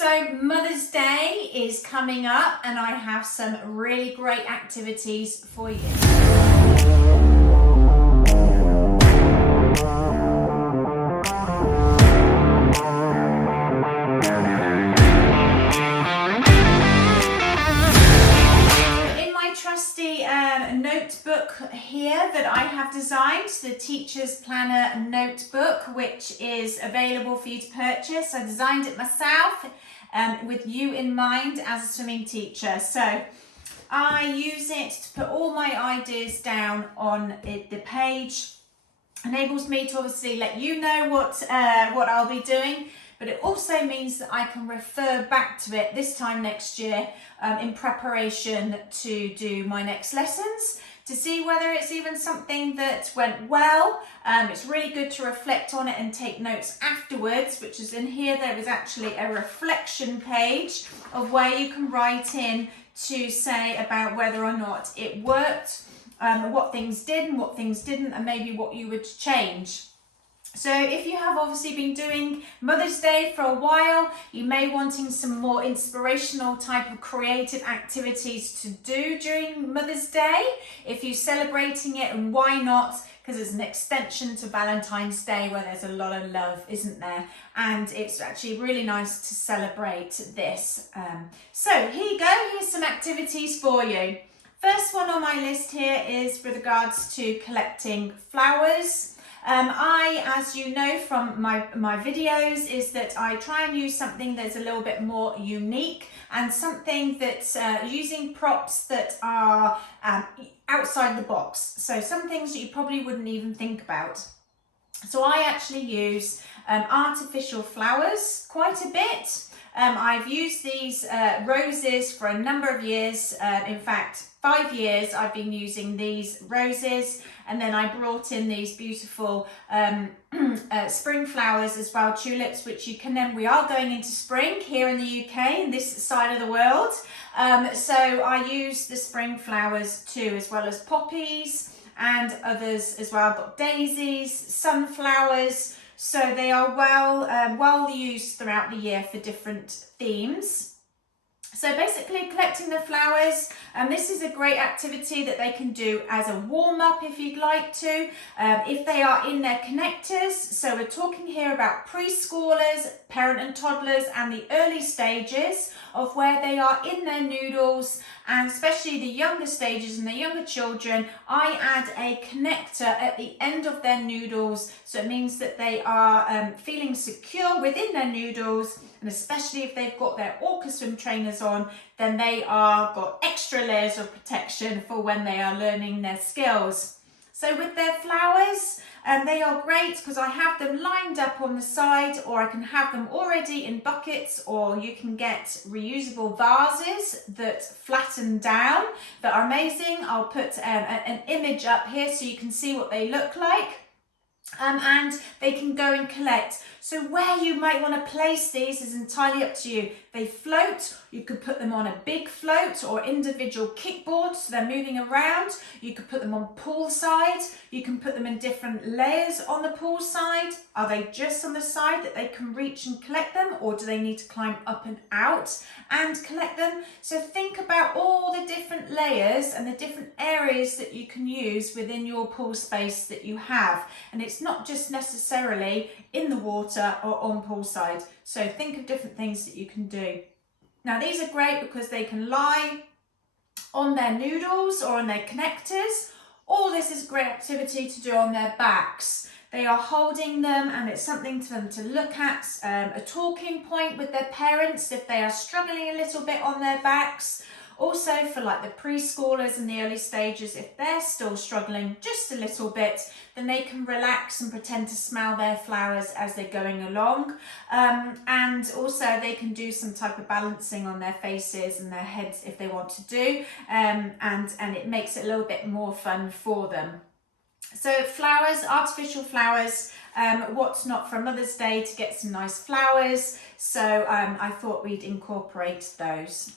So Mother's Day is coming up and I have some really great activities for you. Notebook here that I have designed, the Teacher's Planner Notebook, which is available for you to purchase. I designed it myself with you in mind as a swimming teacher. So I use it to put all my ideas down on the page. Enables me to obviously let you know what I'll be doing, but it also means that I can refer back to it this time next year in preparation to do my next lessons, to see whether it's even something that went well. It's really good to reflect on it and take notes afterwards, which is in here. There is actually a reflection page of where you can write in to say about whether or not it worked, what things did and what things didn't, and maybe what you would change. So if you have obviously been doing Mother's Day for a while, you may wanting some more inspirational type of creative activities to do during Mother's Day. If you're celebrating it, and why not? Because it's an extension to Valentine's Day where there's a lot of love, isn't there? And it's actually really nice to celebrate this. So here you go, here's some activities for you. First one on my list here is with regards to collecting flowers. As you know from my videos, is that I try and use something that's a little bit more unique and something that's using props that are outside the box. So some things that you probably wouldn't even think about. So I actually use artificial flowers quite a bit. I've used these roses for a number of years. In fact, 5 years I've been using these roses, and then I brought in these beautiful spring flowers as well, tulips, which you can then, we are going into spring here in the UK, in this side of the world. So I use the spring flowers too, as well as poppies and others as well. I've got daisies, sunflowers. So they are well used throughout the year for different themes. So basically collecting the flowers, this is a great activity that they can do as a warm-up if you'd like to, if they are in their connectors. So we're talking here about preschoolers, parent and toddlers, and the early stages of where they are in their noodles, and especially the younger stages and the younger children. I add a connector at the end of their noodles, so it means that they are feeling secure within their noodles, and especially if they've got their orca swim trainers on, then they are got extra layers of protection for when they are learning their skills. So with their flowers, they are great because I have them lined up on the side, or I can have them already in buckets, or you can get reusable vases that flatten down that are amazing. I'll put an image up here so you can see what they look like. And they can go and collect. So where you might want to place these is entirely up to you. They float. You could put them on a big float or individual kickboards, so they're moving around. You could put them on poolside. You can put them in different layers on the pool side. Are they just on the side that they can reach and collect them, or do they need to climb up and out and collect them? So think about all the different layers and the different areas that you can use within your pool space that you have. And it's not just necessarily in the water or on poolside. So think of different things that you can do. Now these are great because they can lie on their noodles or on their connectors, or this is a great activity to do on their backs. They are holding them, and it's something for them to look at, a talking point with their parents if they are struggling a little bit on their backs. Also for like the preschoolers in the early stages, if they're still struggling just a little bit, then they can relax and pretend to smell their flowers as they're going along. And also they can do some type of balancing on their faces and their heads if they want to do, and it makes it a little bit more fun for them. So flowers, artificial flowers, what's not for Mother's Day to get some nice flowers. So I thought we'd incorporate those.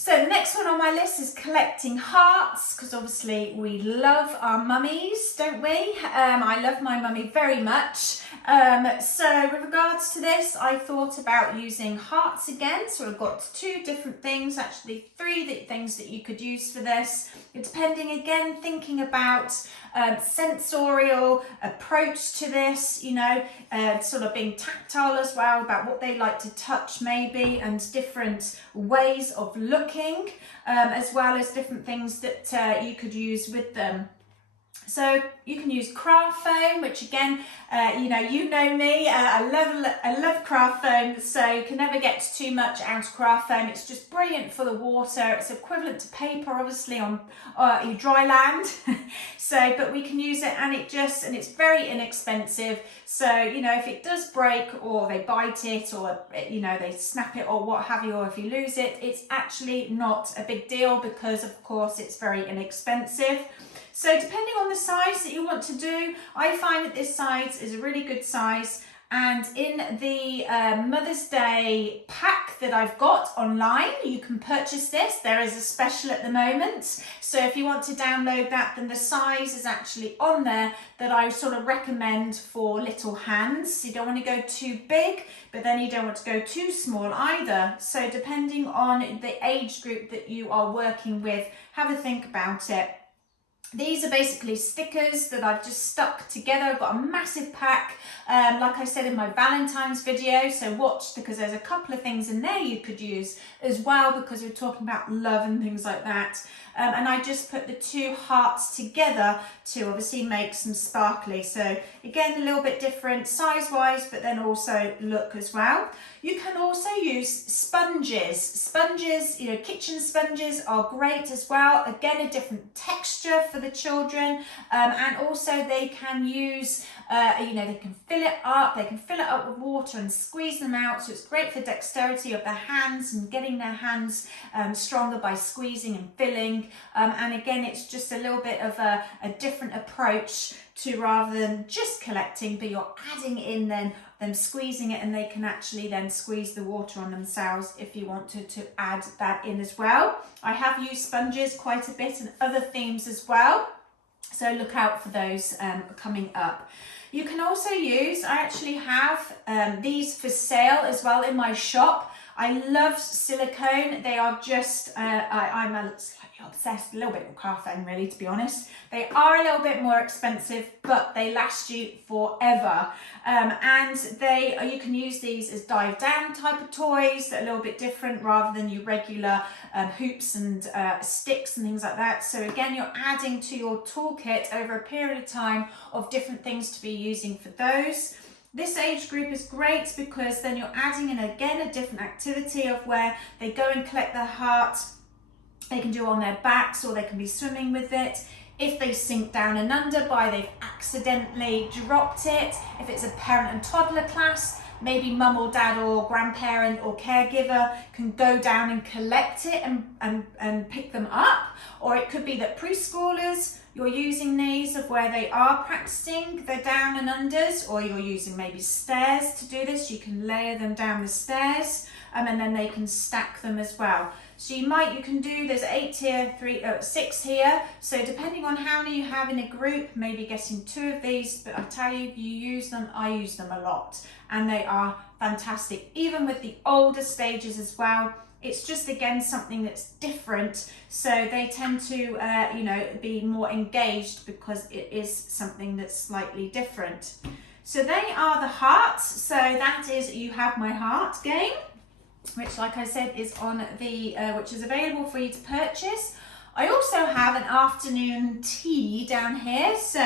So the next one on my list is collecting hearts, because obviously we love our mummies, don't we? I love my mummy very much. So with regards to this, I thought about using hearts again. So I've got two different things, actually three things that you could use for this. Depending again, thinking about sensorial approach to this, you know, sort of being tactile as well, about what they like to touch maybe, and different ways of looking, as well as different things that you could use with them. So you can use craft foam, which again, you know me, I love craft foam, so you can never get too much out of craft foam. It's just brilliant for the water. It's equivalent to paper, obviously, on your dry land. So, but we can use it, and it's very inexpensive. So, you know, if it does break, or they bite it, or, you know, they snap it, or what have you, or if you lose it, it's actually not a big deal, because of course it's very inexpensive. So depending on the size that you want to do, I find that this size is a really good size. And in the Mother's Day pack that I've got online, you can purchase this. There is a special at the moment. So if you want to download that, then the size is actually on there that I sort of recommend for little hands. You don't want to go too big, but then you don't want to go too small either. So depending on the age group that you are working with, have a think about it. These are basically stickers that I've just stuck together. I've got a massive pack, like I said in my Valentine's video, so watch, because there's a couple of things in there you could use as well, because we're talking about love and things like that. And I just put the two hearts together to obviously make some sparkly. So again, a little bit different size-wise, but then also look as well. You can also use sponges. Sponges, you know, kitchen sponges are great as well. Again, a different texture for the children. And also they can use, you know, they can fill it up. They can fill it up with water and squeeze them out. So it's great for dexterity of their hands and getting their hands stronger by squeezing and filling. And again, it's just a little bit of a different approach to, rather than just collecting, but you're adding in then them squeezing it, and they can actually then squeeze the water on themselves if you want to add that in as well. I have used sponges quite a bit and other themes as well, so look out for those coming up. You can also use, I actually have these for sale as well in my shop. I love silicone. They are just, I'm slightly obsessed, a little bit with craft foam really, to be honest. They are a little bit more expensive, but they last you forever. And you can use these as dive down type of toys that are a little bit different, rather than your regular hoops and sticks and things like that. So again, you're adding to your toolkit over a period of time of different things to be using for those. This age group is great, because then you're adding in again a different activity of where they go and collect their heart. They can do it on their backs, or they can be swimming with it. If they sink down and under by they've accidentally dropped it, if it's a parent and toddler class, maybe mum or dad or grandparent or caregiver can go down and collect it and pick them up. Or it could be that preschoolers, you're using these of where they are practicing their down and unders, or you're using maybe stairs to do this. You can layer them down the stairs, and then they can stack them as well. So you can do, there's 8 here, 6 here. So depending on how many you have in a group, maybe getting 2 of these, but I tell you, you use them, I use them a lot, and they are fantastic. Even with the older stages as well, it's just again something that's different. So they tend to, you know, be more engaged, because it is something that's slightly different. So they are the hearts. So that is You Have My Heart game, which, like I said, is on the which is available for you to purchase. I also have an afternoon tea down here, so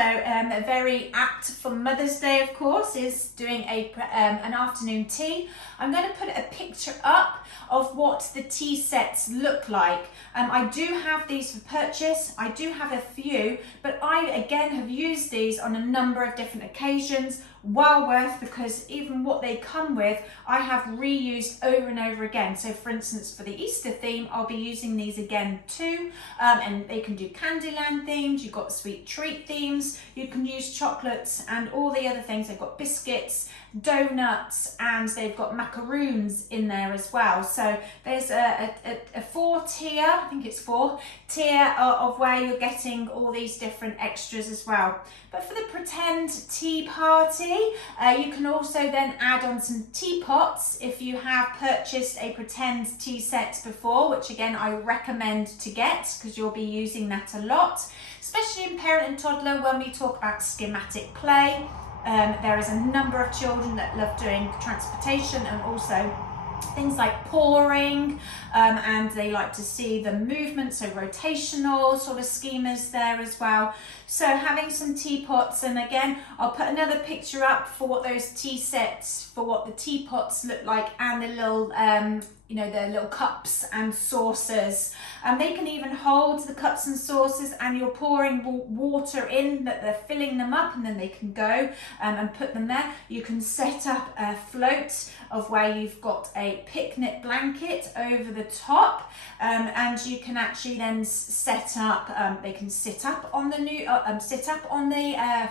very apt for Mother's Day, of course, is doing an afternoon tea. I'm going to put a picture up of what the tea sets look like. I do have these for purchase. I do have a few, but I again have used these on a number of different occasions, well worth, because even what they come with, I have reused over and over again. So for instance, for the Easter theme, I'll be using these again too. And they can do Candyland themes, you've got sweet treat themes, you can use chocolates and all the other things. They've got biscuits, donuts, and they've got macaroons in there as well. So there's a 4-tier, I think it's 4-tier of where you're getting all these different extras as well. But for the pretend tea party, you can also then add on some teapots if you have purchased a pretend tea set before, which again I recommend to get because you'll be using that a lot, especially in parent and toddler when we talk about schematic play. There is a number of children that love doing transportation and also things like pouring, and they like to see the movement, so rotational sort of schemas there as well. So having some teapots, and again I'll put another picture up for what those tea sets, for what the teapots look like, and the little you know, the little cups and saucers. They can even hold the cups and saucers, and you're pouring water in, that they're filling them up, and then they can go and put them there. You can set up a float of where you've got a picnic blanket over the top, and you can actually then set up, they can sit up on the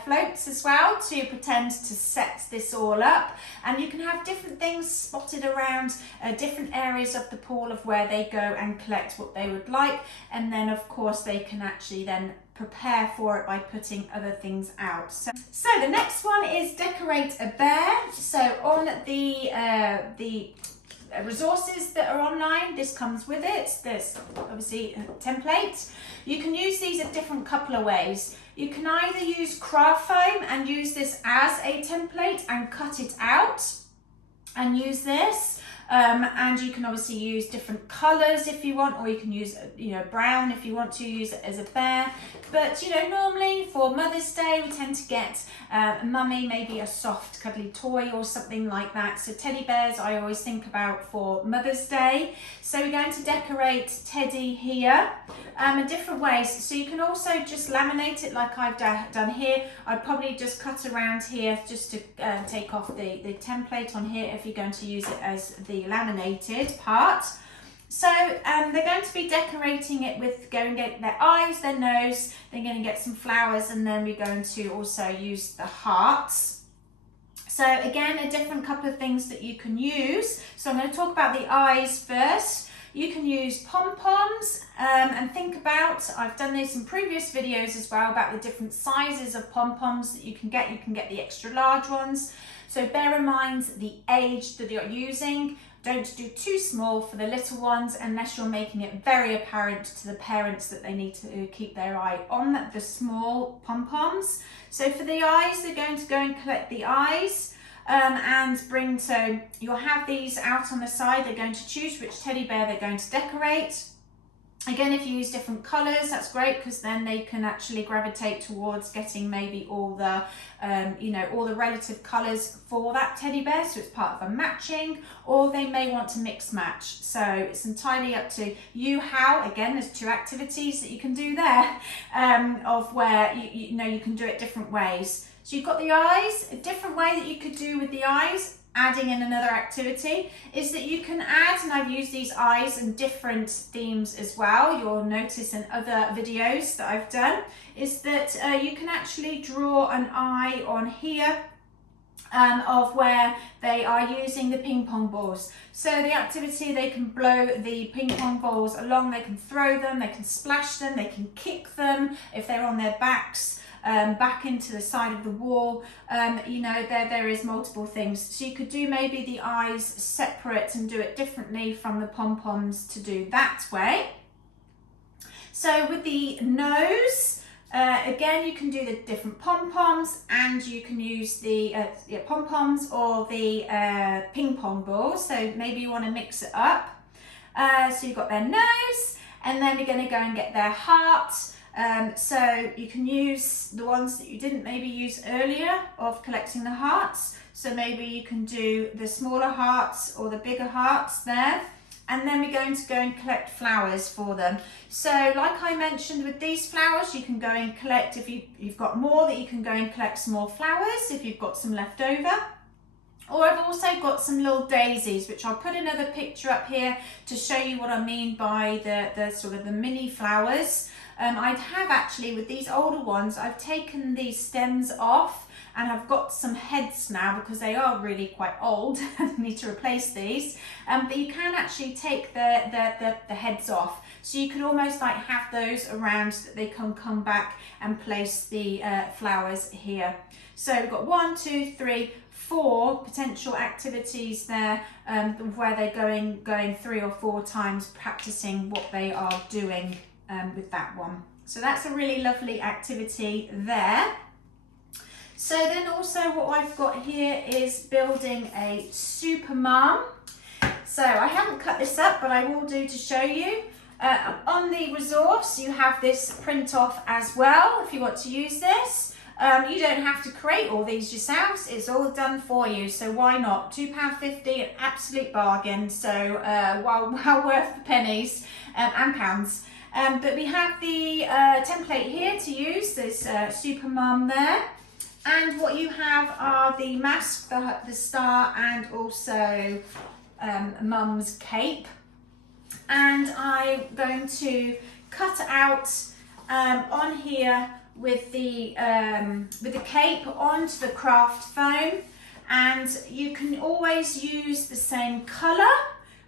floats as well to pretend to set this all up. And you can have different things spotted around different areas of the pool of where they go and collect what they would like, and then of course they can actually then prepare for it by putting other things out. So the next one is decorate a bear. So on the resources that are online, this comes with it. There's obviously a template. You can use these a different couple of ways. You can either use craft foam and use this as a template and cut it out and use this. And you can obviously use different colours if you want, or you can use, you know, brown if you want to use it as a bear. But, you know, normally for Mother's Day, we tend to get mummy maybe a soft cuddly toy or something like that. So teddy bears I always think about for Mother's Day. So we're going to decorate Teddy here in different ways. So you can also just laminate it like I've done here. I'd probably just cut around here just to take off the template on here if you're going to use it as the laminated part. So they're going to be decorating it with, go and get their eyes, their nose, they're going to get some flowers, and then we're going to also use the hearts. So again, a different couple of things that you can use. So I'm going to talk about the eyes first. You can use pom-poms and think about, I've done this in previous videos as well, about the different sizes of pom-poms that you can get. You can get the extra large ones. So bear in mind the age that you're using. Don't do too small for the little ones unless you're making it very apparent to the parents that they need to keep their eye on the small pom-poms. So for the eyes, they're going to go and collect the eyes and bring, so you'll have these out on the side. They're going to choose which teddy bear they're going to decorate. Again, if you use different colours, that's great, because then they can actually gravitate towards getting maybe all the, you know, all the relative colours for that teddy bear, so it's part of a matching, or they may want to mix match. So it's entirely up to you how, again, there's 2 activities that you can do there, of where, you know, you can do it different ways. So you've got the eyes. A different way that you could do with the eyes, adding in another activity, is that you can add, and I've used these eyes in different themes as well, you'll notice in other videos that I've done, is that you can actually draw an eye on here of where they are using the ping pong balls. So the activity, they can blow the ping pong balls along, they can throw them, they can splash them, they can kick them if they're on their backs. Back into the side of the wall. You know, there is multiple things. So you could do maybe the eyes separate and do it differently from the pom-poms to do that way. So with the nose, again, you can do the different pom-poms, and you can use the pom-poms or the ping pong balls. So maybe you want to mix it up. So you've got their nose, and then we're going to go and get their heart. So you can use the ones that you didn't maybe use earlier of collecting the hearts. So maybe you can do the smaller hearts or the bigger hearts there. and then we're going to go and collect flowers for them. So like I mentioned with these flowers, you can go and collect, if you've got more, that you can go and collect some more flowers if you've got some left over. Or I've also got some little daisies, which I'll put another picture up here to show you what I mean by the sort of the mini flowers. I have actually, with these older ones, I've taken these stems off and I've got some heads now because they are really quite old and I need to replace these. But you can actually take the heads off. So you could almost like have those around so that they can come back and place the flowers here. So we've got 1, 2, 3, 4 potential activities there where they're going 3 or 4 times practicing what they are doing with that one. So that's a really lovely activity there. So then also what I've got here is building a super mum. So I haven't cut this up, but I will do to show you. On the resource you have this print off as well if you want to use this. You don't have to create all these yourselves, it's all done for you, so why not? £2.50, an absolute bargain, so well worth the pennies and pounds. But we have the template here to use, this super mum there, and what you have are the mask, the star, and also mum's cape. And I'm going to cut out on here with the cape onto the craft foam, and you can always use the same colour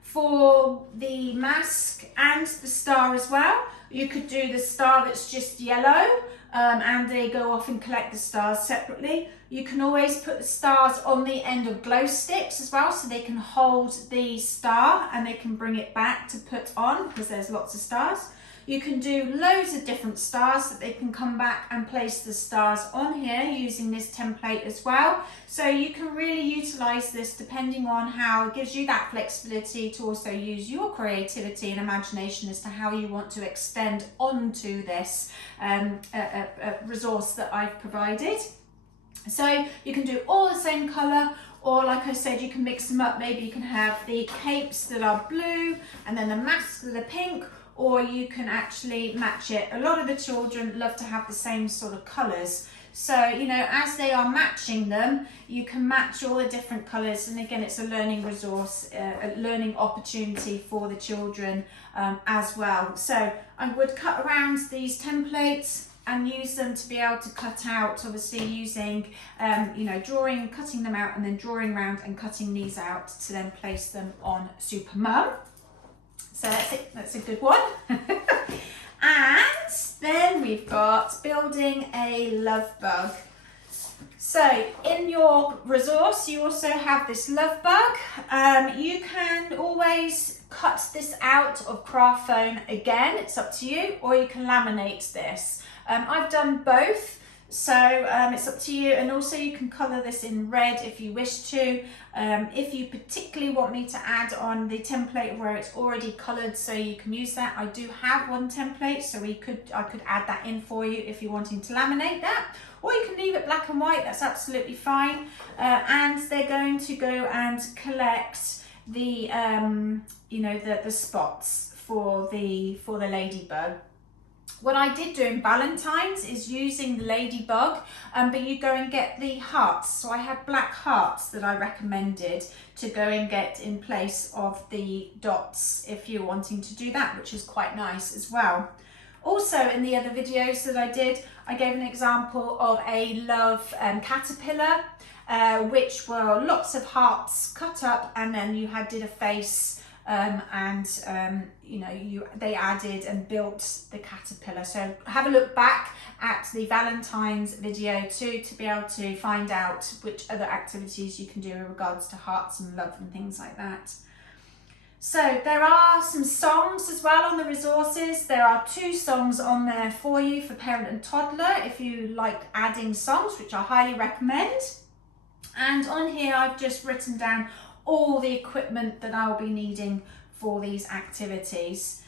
for the mask and the star as well. You could do the star that's just yellow and they go off and collect the stars separately. You can always put the stars on the end of glow sticks as well, so they can hold the star and they can bring it back to put on because there's lots of stars. You can do loads of different stars that they can come back and place the stars on here using this template as well. So you can really utilise this depending on how it gives you that flexibility to also use your creativity and imagination as to how you want to extend onto this resource that I've provided. So you can do all the same colour, or like I said, you can mix them up. Maybe you can have the capes that are blue and then the masks that are pink, or you can actually match it. A lot of the children love to have the same sort of colours. So, you know, as they are matching them, you can match all the different colours. And again, it's a learning resource, a learning opportunity for the children as well. So I would cut around these templates and use them to be able to cut out, obviously using, you know, drawing, cutting them out and then drawing around and cutting these out to then place them on Super Mum. So that's it, that's a good one. And then we've got building a love bug. So in your resource, you also have this love bug. You can always cut this out of craft foam again, it's up to you, or you can laminate this. I've done both, so it's up to you, and also you can colour this in red if you wish to. If you particularly want me to add on the template where it's already coloured, so you can use that. I do have one template, so I could add that in for you if you're wanting to laminate that, or you can leave it black and white, that's absolutely fine. And they're going to go and collect the you know, the spots for the ladybug. What I did do in Valentine's is using the ladybug, but you go and get the hearts. So I had black hearts that I recommended to go and get in place of the dots if you're wanting to do that, which is quite nice as well. Also in the other videos that I did, I gave an example of a love caterpillar, which were lots of hearts cut up, and then you did a face, you know, they added and built the caterpillar. So have a look back at the Valentine's video too, to be able to find out which other activities you can do in regards to hearts and love and things like that. So there are some songs as well on the resources. There are 2 songs on there for you for parent and toddler if you like adding songs, which I highly recommend. And on here I've just written down all the equipment that I'll be needing for these activities.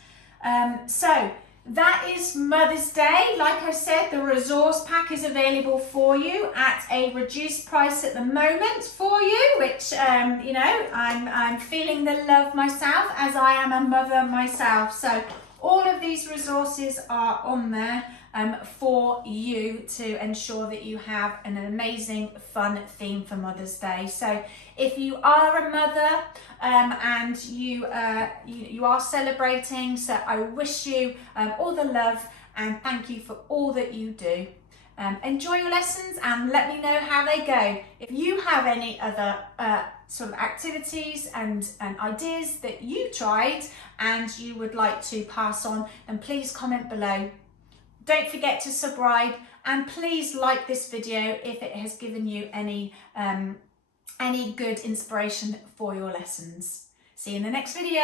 So that is Mother's Day. Like I said, the resource pack is available for you at a reduced price at the moment for you, which, you know, I'm feeling the love myself as I am a mother myself. So all of these resources are on there for you to ensure that you have an amazing, fun theme for Mother's Day. So if you are a mother and you are celebrating, so I wish you all the love and thank you for all that you do. Enjoy your lessons and let me know how they go. If you have any other sort of activities and ideas that you tried and you would like to pass on, then please comment below. Don't forget to subscribe and please like this video if it has given you any good inspiration for your lessons. See you in the next video.